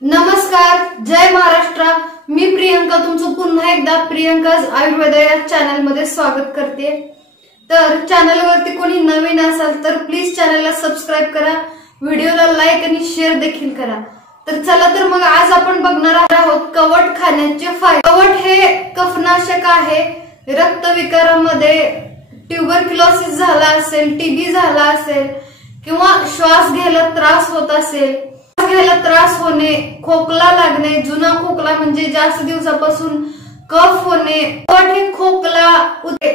नमस्कार, जय महाराष्ट्र। मी प्रियंका तुमचं पुन्हा एकदा प्रियंकाज आयुर्वेद या चॅनल मध्ये स्वागत करते। तर चॅनलवरती कोणी नवीन असाल तर प्लीज चॅनलला सबस्क्राइब करा, व्हिडिओला लाईक आणि शेअर देखील करा। तर चला तर मग आज आपण बघणार आहोत कवठ खाण्याचे फायदे। कवठ हे कफनाशक आहे। रक्तविकारामध्ये ट्यूबरक्युलोसिस झाला असेल, टीबी झाला असेल किंवा श्वास घ्यायला त्रास होत असेल, घ्यायला त्रास होणे, खोकला लागणे, जुना खोकला म्हणजे जास्त दिवसापासून कफ होणे, कवठ हे खोकला,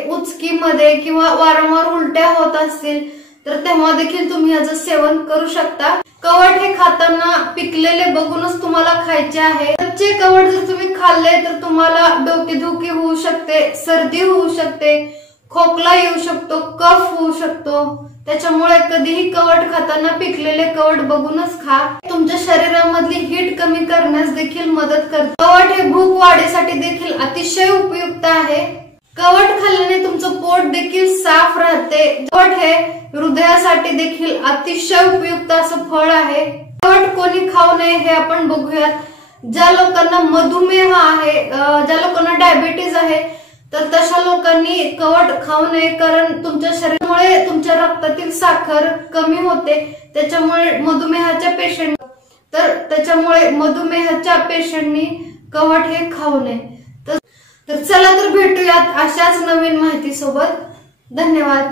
उचकीमध्ये किंवा वारंवार उलट्या होत असतील तर तेव्हा देखील तुम्ही याचं सेवन करू शकता। कवठ हे खाताना पिकलेले बघूनच तुम्हाला खायचे आहे। कच्चे कवठ जर तुम्ही खाल्ले तर तुम्हाला डोकेदुखी होऊ शकते, सर्दी होऊ शकते, खोकला येऊ शकतो, कफ होऊ शकतो। त्याच्यामुळे कधीही कवठ खाताना पिकलेले कवठ बघूनच खा। तुमच्या शरीरामधली हीट कमी करण्यास देखील मदत करते। कवठ हे भूक वाढीसाठी देखील अतिशय उपयुक्त आहे। कवठ खाल्ल्याने तुमचं पोट देखील साफ राहते। कवठ हे हृदयासाठी देखील अतिशय उपयुक्त असं फळ आहे। कवठ कोणी खाऊ नये हे आपण बघूयात। ज्या लोकांना मधुमेह आहे, ज्या लोकांना डायबिटीज आहे तर तशा लोकांनी कवठ खाऊ नये, कारण तुमच्या शरीरामुळे तुमच्या रक्तातील साखर कमी होते। त्याच्यामुळे मधुमेहाच्या पेशंटनी कवठ हे खाऊ नये। तर चला तर भेटूयात अशाच नवीन माहिती सोबत। धन्यवाद।